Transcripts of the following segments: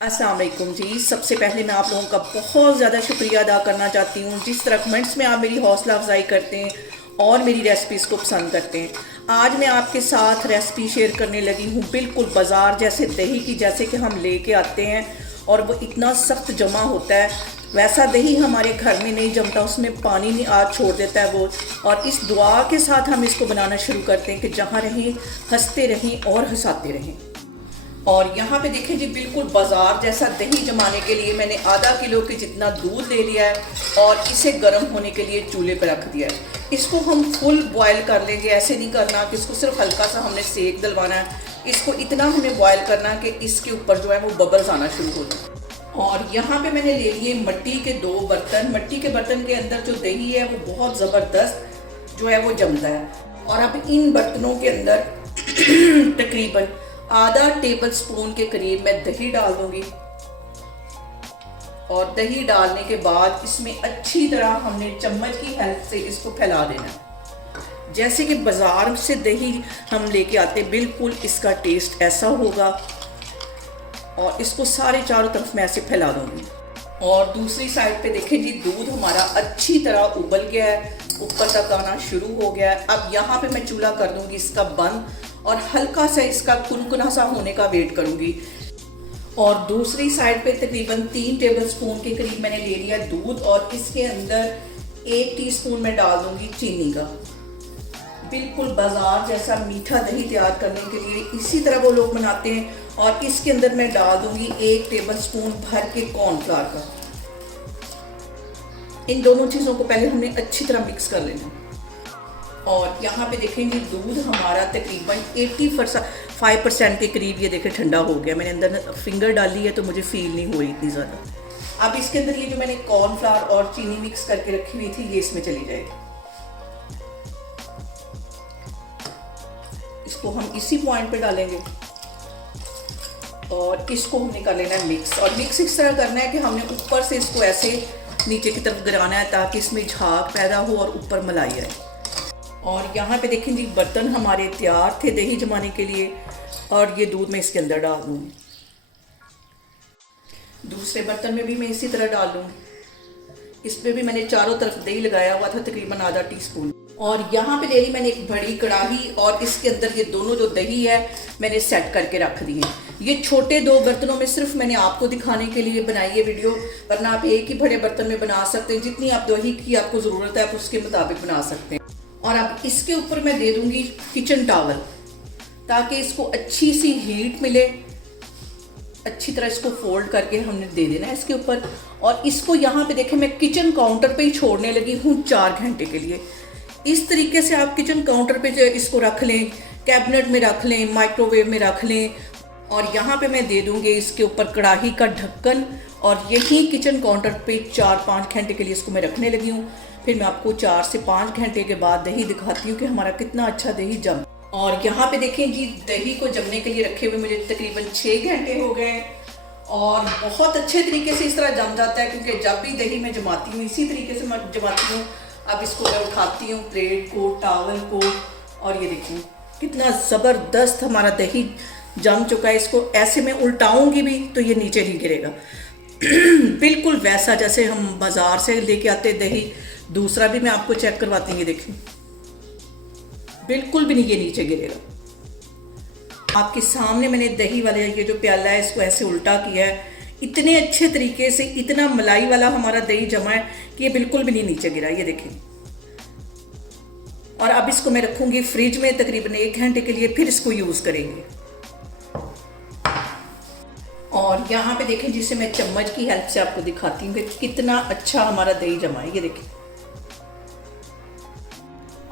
अस्सलाम वालेकुम जी। सबसे पहले मैं आप लोगों का बहुत ज़्यादा शुक्रिया अदा करना चाहती हूँ जिस तरह कमेंट्स में आप मेरी हौसला अफजाई करते हैं और मेरी रेसिपीज़ को पसंद करते हैं। आज मैं आपके साथ रेसिपी शेयर करने लगी हूँ बिल्कुल बाज़ार जैसे दही की, जैसे कि हम लेके आते हैं और वो इतना सख्त जमा होता है। वैसा दही हमारे घर में नहीं जमता, उसमें पानी नहीं आज छोड़ देता है वो। और इस दुआ के साथ हम इसको बनाना शुरू करते हैं कि जहाँ रहें हंसते रहें और हंसाते रहें। और यहाँ पे देखें जी, बिल्कुल बाजार जैसा दही जमाने के लिए मैंने आधा किलो के जितना दूध ले लिया है और इसे गर्म होने के लिए चूल्हे पर रख दिया है। इसको हम फुल बॉयल कर लेंगे, ऐसे नहीं करना कि इसको सिर्फ हल्का सा हमने सेक दिलवाना है। इसको इतना हमें बॉयल करना कि इसके ऊपर जो है वो बबल्स आना शुरू हो जाए। और यहाँ पे मैंने ले लिए मिट्टी के 2 बर्तन। मिट्टी के बर्तन के अंदर जो दही है वो बहुत ज़बरदस्त जो है वो जमता है। और अब इन बर्तनों के अंदर तकरीबन आधा टेबल स्पून के करीब मैं दही डाल दूंगी। और दही डालने के बाद इसमें अच्छी तरह हमने चम्मच की हेल्प से इसको फैला देना है। जैसे कि बाजार से दही हम लेके आते बिल्कुल इसका टेस्ट ऐसा होगा। और इसको सारे चारों तरफ मैं ऐसे फैला दूंगी। और दूसरी साइड पे देखें जी, दूध हमारा अच्छी तरह उबल गया है, ऊपर तक आना शुरू हो गया है। अब यहाँ पे मैं चूल्हा कर दूंगी इसका बंद और हल्का सा इसका कुनकुना सा होने का वेट करूंगी। और दूसरी साइड पे तकरीबन 3 टेबल स्पून के करीब मैंने ले लिया दूध और इसके अंदर 1 टीस्पून मैं डाल दूंगी चीनी का। बिल्कुल बाजार जैसा मीठा दही तैयार करने के लिए इसी तरह वो लोग बनाते हैं। और इसके अंदर मैं डाल दूंगी 1 टेबल स्पून भर के कॉर्नफ्लावर का। इन दोनों चीज़ों को पहले हमने अच्छी तरह मिक्स कर लेना। और यहाँ पे देखेंगे दूध हमारा तकरीबन 85% के करीब ये देखें ठंडा हो गया। मैंने अंदर फिंगर डाली है तो मुझे फील नहीं हुई इतनी ज़्यादा। अब इसके अंदर ये जो मैंने कॉर्नफ्लावर और चीनी मिक्स करके रखी हुई थी ये इसमें चली जाएगी। इसको हम इसी पॉइंट पे डालेंगे और इसको हमने कर लेना है मिक्स। और मिक्स इस तरह करना है कि हमने ऊपर से इसको ऐसे नीचे की तरफ गिराना है ताकि इसमें झाग पैदा हो और ऊपर मलाई आए। और यहाँ पे देखें जी, बर्तन हमारे तैयार थे दही जमाने के लिए और ये दूध मैं इसके अंदर डाल दूँगी। दूसरे बर्तन में भी मैं इसी तरह डाल लूँगी। इसमें भी मैंने चारों तरफ दही लगाया हुआ था तकरीबन आधा टीस्पून। और यहाँ पे ले ली मैंने एक बड़ी कढ़ाई और इसके अंदर ये दोनों जो दही है मैंने सेट करके रख दी है। ये छोटे 2 बर्तनों में सिर्फ मैंने आपको दिखाने के लिए बनाई है वीडियो, वरना आप एक ही बड़े बर्तन में बना सकते हैं। जितनी आप दही की आपको ज़रूरत है आप उसके मुताबिक बना सकते हैं। और अब इसके ऊपर मैं दे दूंगी किचन टॉवल ताकि इसको अच्छी सी हीट मिले। अच्छी तरह इसको फोल्ड करके हमने दे देना है इसके ऊपर। और इसको यहाँ पे देखें मैं किचन काउंटर पे ही छोड़ने लगी हूँ 4 घंटे के लिए। इस तरीके से आप किचन काउंटर पे जो इसको रख लें, कैबिनेट में रख लें, माइक्रोवेव में रख लें। और यहाँ पे मैं दे दूँगी इसके ऊपर कढ़ाई का ढक्कन और यही किचन काउंटर पे 4-5 घंटे के लिए इसको मैं रखने लगी हूँ। फिर मैं आपको 4 से 5 घंटे के बाद दही दिखाती हूँ कि हमारा कितना अच्छा दही जम। और यहाँ पे देखें जी, दही को जमने के लिए रखे हुए मुझे तकरीबन 6 घंटे हो गए और बहुत अच्छे तरीके से इस तरह जम जाता है क्योंकि जब भी दही मैं जमाती हूँ इसी तरीके से मैं जमाती हूँ। अब इसको मैं उठाती हूँ प्लेट को, टावल को, और ये देखिए कितना ज़बरदस्त हमारा दही जम चुका है। इसको ऐसे मैं उल्टाऊंगी भी तो ये नीचे नहीं गिरेगा। बिल्कुल वैसा जैसे हम बाजार से लेके आते दही। दूसरा भी मैं आपको चेक करवाती हूँ, ये देखिए बिल्कुल भी नहीं ये नीचे गिरेगा। आपके सामने मैंने दही वाले ये जो प्याला है इसको ऐसे उल्टा किया है। इतने अच्छे तरीके से इतना मलाई वाला हमारा दही जमा है कि ये बिल्कुल भी नहीं नीचे गिरा, ये देखें। और अब इसको मैं रखूंगी फ्रिज में तकरीबन 1 घंटे के लिए, फिर इसको यूज करेंगे। और यहाँ पे देखें जिसे मैं चम्मच की हेल्प से आपको दिखाती हूँ कि कितना अच्छा हमारा दही जमा है, ये देखें।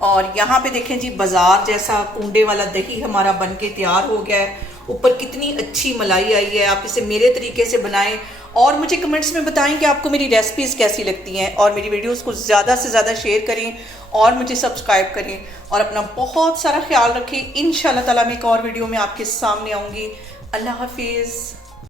और यहाँ पे देखें जी, बाजार जैसा कूंडे वाला दही हमारा बनके तैयार हो गया है। ऊपर कितनी अच्छी मलाई आई है। आप इसे मेरे तरीके से बनाएं और मुझे कमेंट्स में बताएं कि आपको मेरी रेसिपीज़ कैसी लगती हैं। और मेरी वीडियोस को ज़्यादा से ज़्यादा शेयर करें और मुझे सब्सक्राइब करें और अपना बहुत सारा ख्याल रखें। इंशाल्लाह ताला मैं एक और वीडियो में आपके सामने आऊँगी। अल्लाह हाफिज़।